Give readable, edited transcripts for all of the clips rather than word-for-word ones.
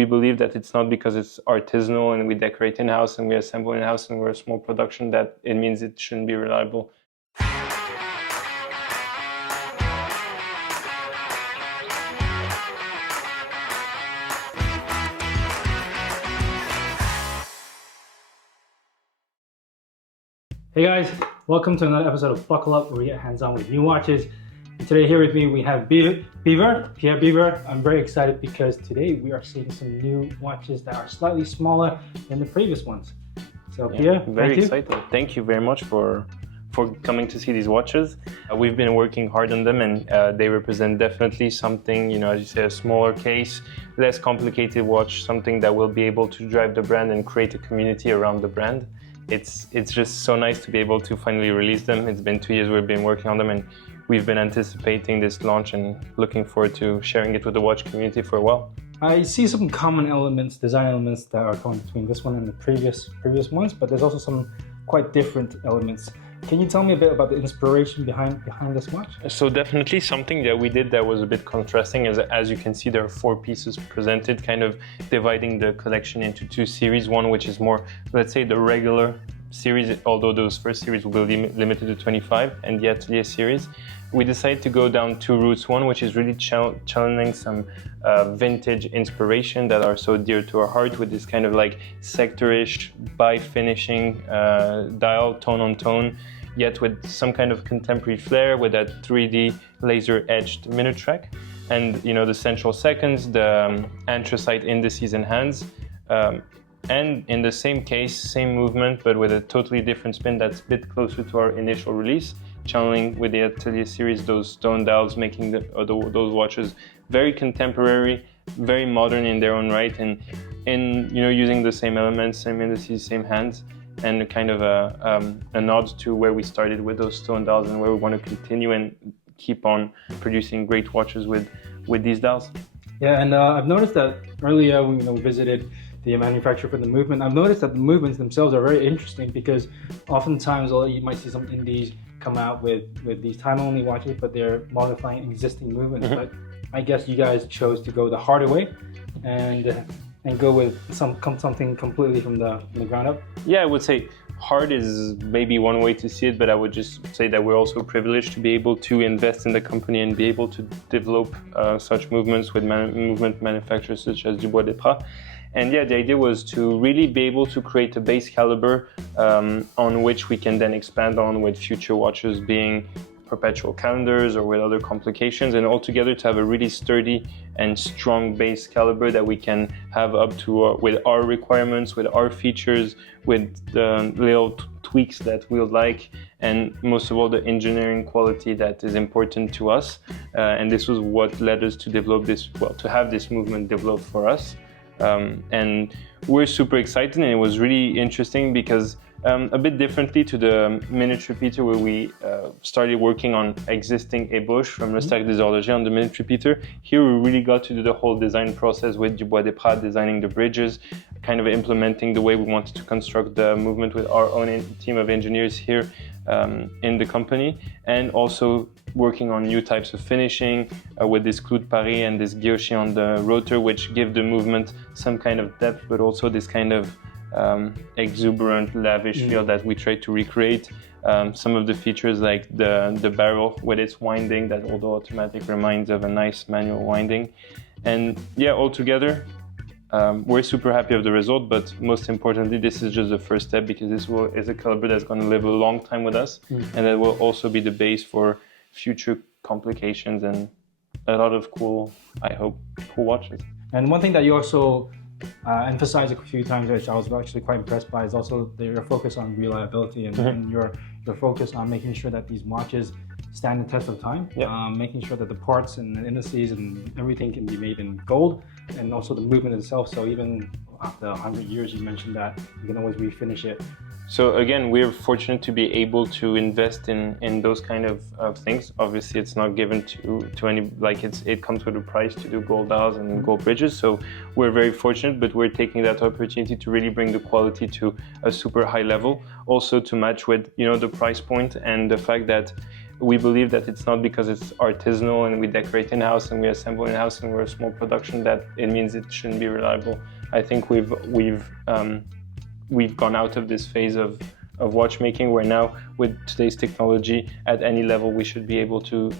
we believe that it's not because it's artisanal and we decorate in-house and we assemble in-house and we're a small production that it means it shouldn't be reliable. Hey guys, welcome to another episode of Buckle Up, where we get hands-on with new watches. And today here with me we have Pierre Biver. I'm very excited because today we are seeing some new watches that are slightly smaller than the previous ones. So Pierre, very excited. Thank you very much for coming to see these watches. We've been working hard on them, and they represent definitely something, as you say, a smaller case, less complicated watch, something that will be able to drive the brand and create a community around the brand. It's just so nice to be able to finally release them. It's been 2 years we've been working on them, and we've been anticipating this launch and looking forward to sharing it with the watch community for a while. I see some common elements, design elements that are common between this one and the previous ones, but there's also some quite different elements. Can you tell me a bit about the inspiration behind this watch? So definitely something that we did that was a bit contrasting is, as you can see, there are 4 pieces presented, kind of dividing the collection into 2 series. One which is more, let's say, the regular series, although those first series will be limited to 25, and the Atelier series. We decided to go down 2 routes. One which is really channeling some vintage inspiration that are so dear to our heart, with this kind of like sector-ish bi-finishing dial, tone on tone, yet with some kind of contemporary flair, with that 3D laser-edged minute track, and the central seconds, the anthracite indices and hands, and in the same case, same movement, but with a totally different spin that's a bit closer to our initial release, channeling with the Atelier series those stone dials, making those watches very contemporary, very modern in their own right, and using the same elements, same indices, same hands, and kind of a nod to where we started with those stone dials and where we want to continue and keep on producing great watches with these dials. Yeah, and I've noticed that earlier when we visited the manufacturer for the movement, I've noticed that the movements themselves are very interesting, because oftentimes you might see some indies come out with these time-only watches, but they're modifying existing movements. Mm-hmm. But I guess you guys chose to go the harder way and go with something completely from the ground up. Yeah, I would say hard is maybe one way to see it, but I would just say that we're also privileged to be able to invest in the company and be able to develop such movements with movement manufacturers such as Dubois Desprats. And yeah, the idea was to really be able to create a base caliber on which we can then expand on with future watches being perpetual calendars or with other complications, and altogether to have a really sturdy and strong base caliber that we can have up to with our requirements, with our features, with the little tweaks that we would like, and most of all the engineering quality that is important to us. And this was what led us to develop this, to have this movement developed for us. And we're super excited, and it was really interesting because a bit differently to the minute repeater, where we started working on existing ébauches from Le Stack des Horologies on the minute repeater. Here we really got to do the whole design process with Dubois Desprats, designing the bridges, kind of implementing the way we wanted to construct the movement with our own team of engineers here in the company, and also working on new types of finishing with this clou de Paris and this guilloché on the rotor, which give the movement some kind of depth, but also this kind of exuberant, lavish feel that we try to recreate. Some of the features like the barrel with its winding, that although automatic reminds of a nice manual winding. And yeah, altogether, we're super happy of the result, but most importantly, this is just the first step, because this is a caliber that's going to live a long time with us, and that will also be the base for future complications and a lot of cool, I hope, cool watches. And one thing that you also emphasized a few times, which I was actually quite impressed by, is also your focus on reliability and your focus on making sure that these watches stand the test of time. Making sure that the parts and the indices and everything can be made in gold, and also the movement itself. So even after 100 years, you mentioned that you can always refinish it. So again, we're fortunate to be able to invest in those kind of things. Obviously, it's not given to any, like it comes with a price to do gold dials and gold bridges. So we're very fortunate, but we're taking that opportunity to really bring the quality to a super high level. Also to match with the price point and the fact that we believe that it's not because it's artisanal and we decorate in-house and we assemble in-house and we're a small production that it means it shouldn't be reliable. I think we've gone out of this phase of watchmaking where now with today's technology at any level we should be able to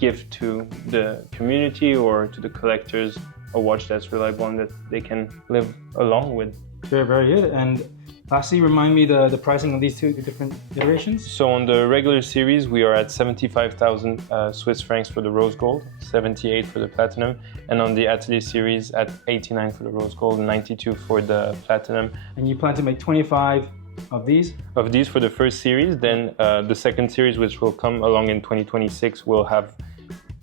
give to the community or to the collectors a watch that's reliable and that they can live along with. Very, very good. And lastly, remind me the pricing of these two different iterations. So on the regular series, we are at 75,000 Swiss francs for the rose gold, 78 for the platinum, and on the Atelier series at 89 for the rose gold, 92 for the platinum. And you plan to make 25 of these? Of these for the first series, then the second series, which will come along in 2026, will have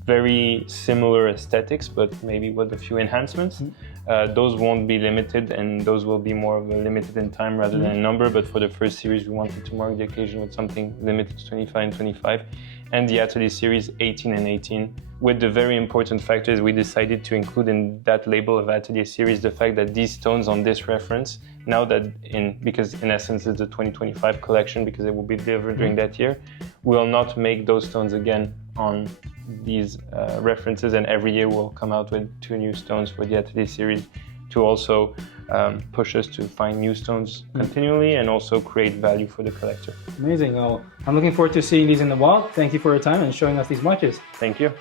very similar aesthetics, but maybe with a few enhancements. Those won't be limited, and those will be more of a limited in time rather than a number. But for the first series, we wanted to mark the occasion with something limited to 25 and 25. And the Atelier series 18 and 18. With the very important factor is we decided to include in that label of Atelier series the fact that these stones on this reference, now that because in essence it's the 2025 collection because it will be delivered during that year, we'll not make those stones again on these references, and every year we'll come out with 2 new stones for the Atelier series to also push us to find new stones continually and also create value for the collector. Amazing. Well, I'm looking forward to seeing these in the wild. Thank you for your time and showing us these watches. Thank you.